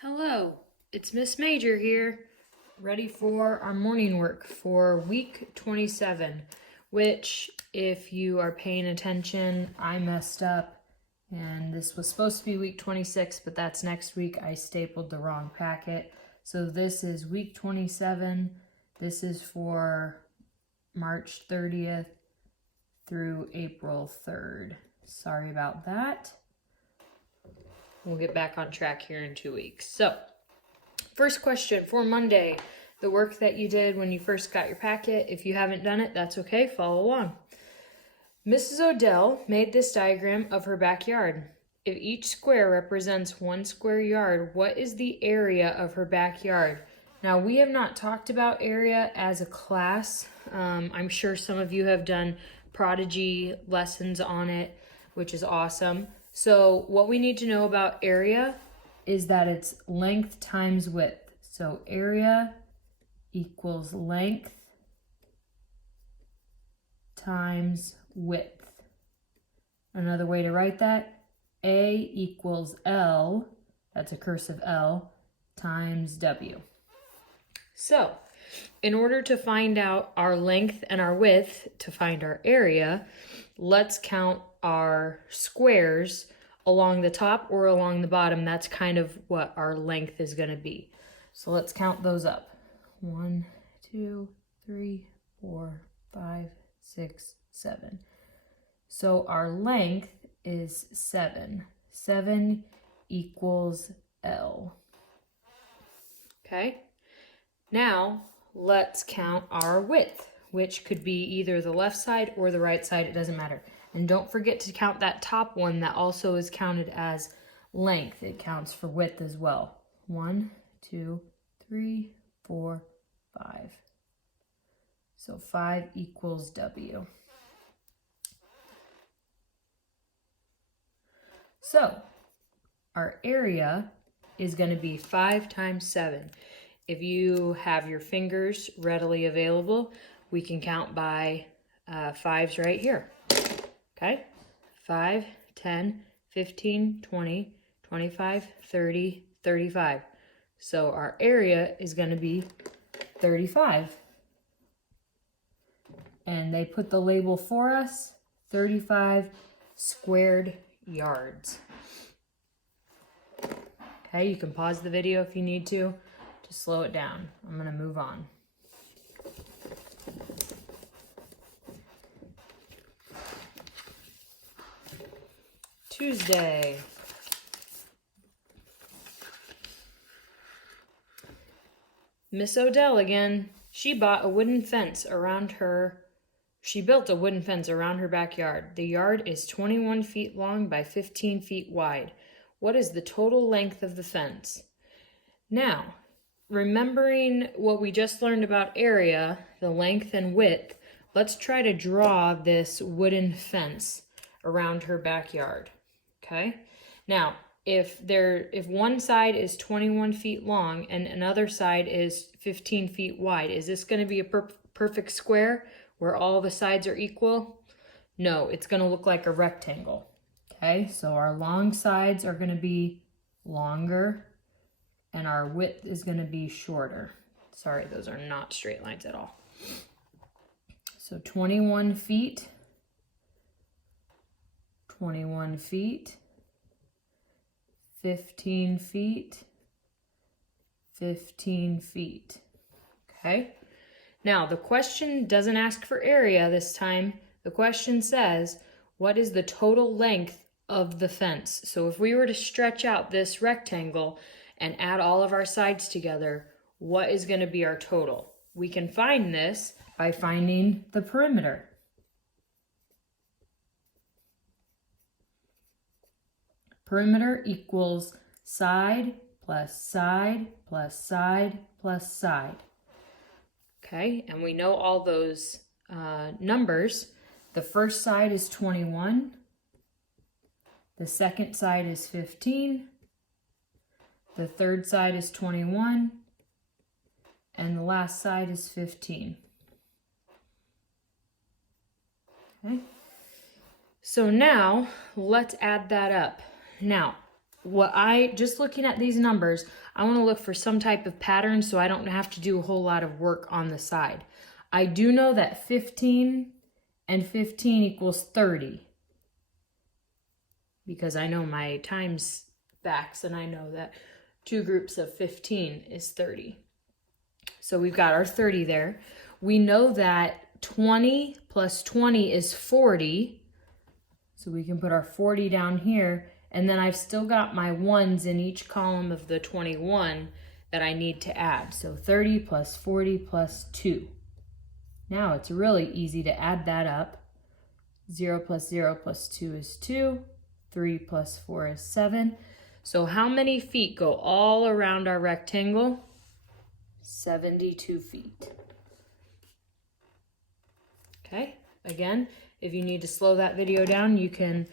Hello, it's Miss Major here, ready for our morning work for week 27, which, if you are paying attention, I messed up, and this was supposed to be week 26, but that's next week. I stapled the wrong packet. So this is week 27. This is for March 30th through April 3rd. Sorry about that. We'll get back on track here in 2 weeks. So, first question for Monday, the work that you did when you first got your packet. If you haven't done it, that's okay, follow along. Mrs. Odell made this diagram of her backyard. If each square represents 1 square yard, what is the area of her backyard? Now, we have not talked about area as a class. I'm sure some of you have done Prodigy lessons on it, which is awesome. So what we need to know about area is that it's length times width. So area equals length times width. Another way to write that, A equals L, that's a cursive L, times W. So in order to find out our length and our width, to find our area, let's count our squares along the top or along the bottom. That's kind of what our length is going to be. So let's count those up. 1, 2, 3, 4, 5, 6, 7. So our length is 7. 7 equals L. Okay. Now let's count our width, which could be either the left side or the right side. It doesn't matter. And don't forget to count that top one that also is counted as length. It counts for width as well. 1, 2, 3, 4, 5. So 5 equals W. So our area is going to be 5 times 7. If you have your fingers readily available, we can count by 5s right here. Okay, 5, 10, 15, 20, 25, 30, 35. So our area is going to be 35. And they put the label for us, 35 squared yards. Okay, you can pause the video if you need to slow it down. I'm going to move on. Tuesday. Miss Odell again. She built a wooden fence around her backyard. The yard is 21 feet long by 15 feet wide. What is the total length of the fence? Now, remembering what we just learned about area, the length and width, let's try to draw this wooden fence around her backyard. Okay? Now, if one side is 21 feet long and another side is 15 feet wide, is this going to be a perfect square where all the sides are equal? No, it's going to look like a rectangle. Okay? So our long sides are going to be longer and our width is going to be shorter. Sorry, those are not straight lines at all. So 21 feet, 21 feet, 15 feet, 15 feet. Okay? Now, the question doesn't ask for area this time. The question says, what is the total length of the fence? So if we were to stretch out this rectangle and add all of our sides together, what is going to be our total? We can find this by finding the perimeter. Perimeter equals side plus side plus side plus side. Okay, and we know all those numbers. The first side is 21. The second side is 15. The third side is 21, and the last side is 15. Okay. So now let's add that up. Now, just looking at these numbers, I want to look for some type of pattern so I don't have to do a whole lot of work on the side. I do know that 15 and 15 equals 30 because I know my times facts and I know that 2 groups of 15 is 30. So we've got our 30 there. We know that 20 plus 20 is 40. So we can put our 40 down here. And then I've still got my ones in each column of the 21 that I need to add. So 30 plus 40 plus 2. Now it's really easy to add that up. 0 plus 0 plus 2 is 2. 3 plus 4 is 7. So how many feet go all around our rectangle? 72 feet. Okay, again, if you need to slow that video down, you can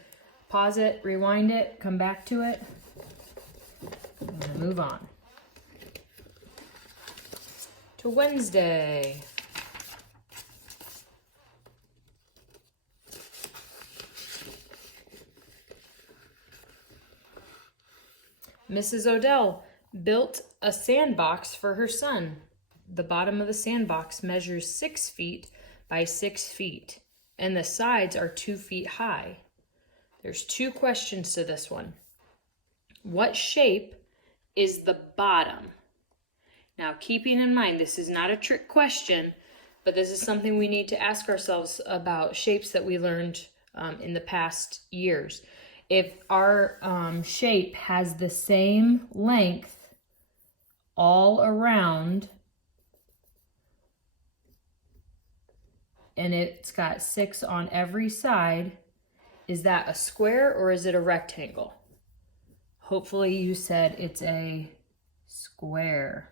pause it, rewind it, come back to it, and move on to Wednesday. Mrs. Odell built a sandbox for her son. The bottom of the sandbox measures 6 feet by 6 feet, and the sides are 2 feet high. There's 2 questions to this one. What shape is the bottom? Now, keeping in mind, this is not a trick question, but this is something we need to ask ourselves about shapes that we learned in the past years. If our shape has the same length all around, and it's got 6 on every side, is that a square or is it a rectangle? Hopefully you said it's a square.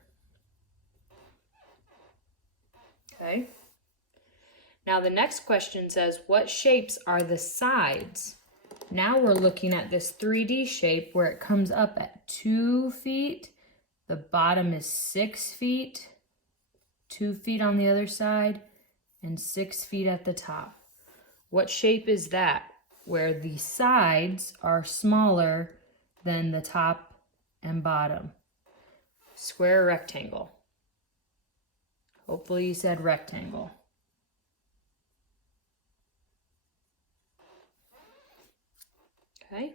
Okay. Now the next question says, what shapes are the sides? Now we're looking at this 3D shape where it comes up at 2 feet. The bottom is 6 feet, 2 feet on the other side, and 6 feet at the top. What shape is that? Where the sides are smaller than the top and bottom. Square or rectangle? Hopefully you said rectangle. Okay.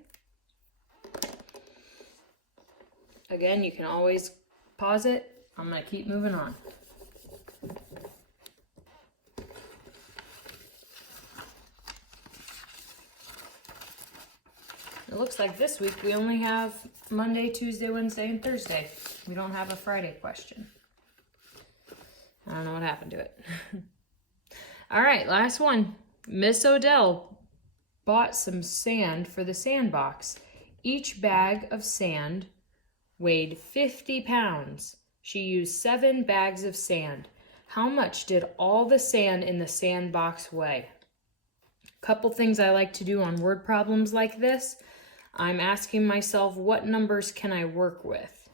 Again, you can always pause it. I'm going to keep moving on. It looks like this week we only have Monday, Tuesday, Wednesday, and Thursday. We don't have a Friday question. I don't know what happened to it. All right, last one. Miss Odell bought some sand for the sandbox. Each bag of sand weighed 50 pounds. She used 7 bags of sand. How much did all the sand in the sandbox weigh? Couple things I like to do on word problems like this. I'm asking myself, what numbers can I work with?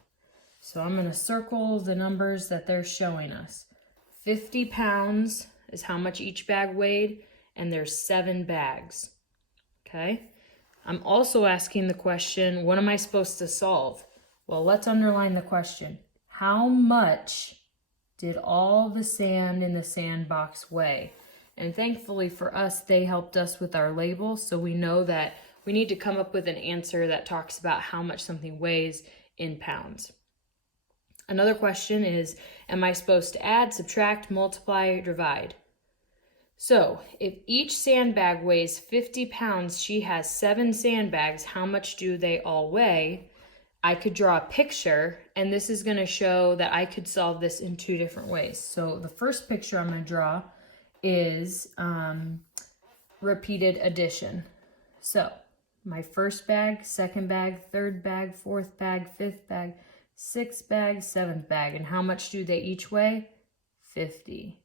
So I'm going to circle the numbers that they're showing us. 50 pounds is how much each bag weighed, and there's 7 bags. Okay? I'm also asking the question, what am I supposed to solve? Well, let's underline the question. How much did all the sand in the sandbox weigh? And thankfully for us, they helped us with our labels, so we know that we need to come up with an answer that talks about how much something weighs in pounds. Another question is, am I supposed to add, subtract, multiply, divide? So if each sandbag weighs 50 pounds, she has 7 sandbags. How much do they all weigh? I could draw a picture, and this is going to show that I could solve this in 2 different ways. So the first picture I'm going to draw is repeated addition. So my first bag, second bag, third bag, fourth bag, fifth bag, sixth bag, seventh bag. And how much do they each weigh? 50.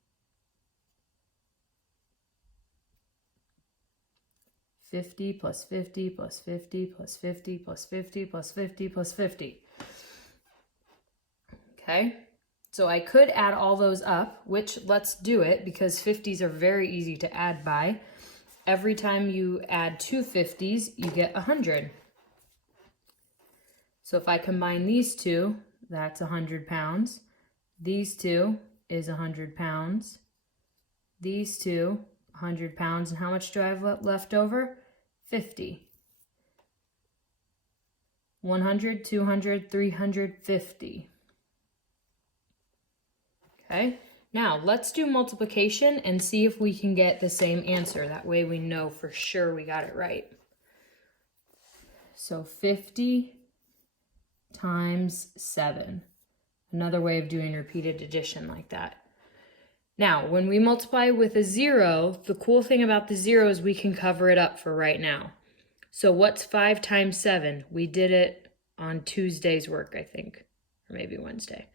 50 plus 50 plus 50 plus 50 plus 50 plus 50 plus 50. Okay, so I could add all those up, which let's do it because 50s are very easy to add by. Every time you add 2 50s, you get 100. So if I combine these two, that's 100 pounds. These two is 100 pounds. These two, 100 pounds. And how much do I have left over? 50. 100, 200, 350. Okay, now let's do multiplication and see if we can get the same answer. That way we know for sure we got it right. So 50 times 7. Another way of doing repeated addition like that. Now, when we multiply with a 0, the cool thing about the 0 is we can cover it up for right now. So what's 5 times 7? We did it on Tuesday's work, I think, or maybe Wednesday.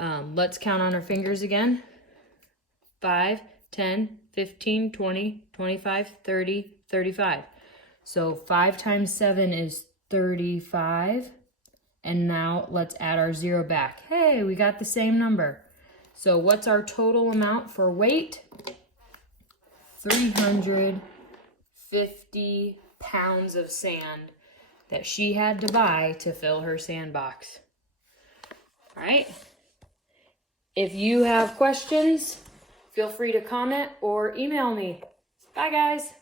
Let's count on our fingers again. 5, 10, 15, 20, 25, 30, 35. So 5 times 7 is 35. And now let's add our 0 back. Hey, we got the same number. So what's our total amount for weight? 350 pounds of sand that she had to buy to fill her sandbox. All right. If you have questions, feel free to comment or email me. Bye, guys.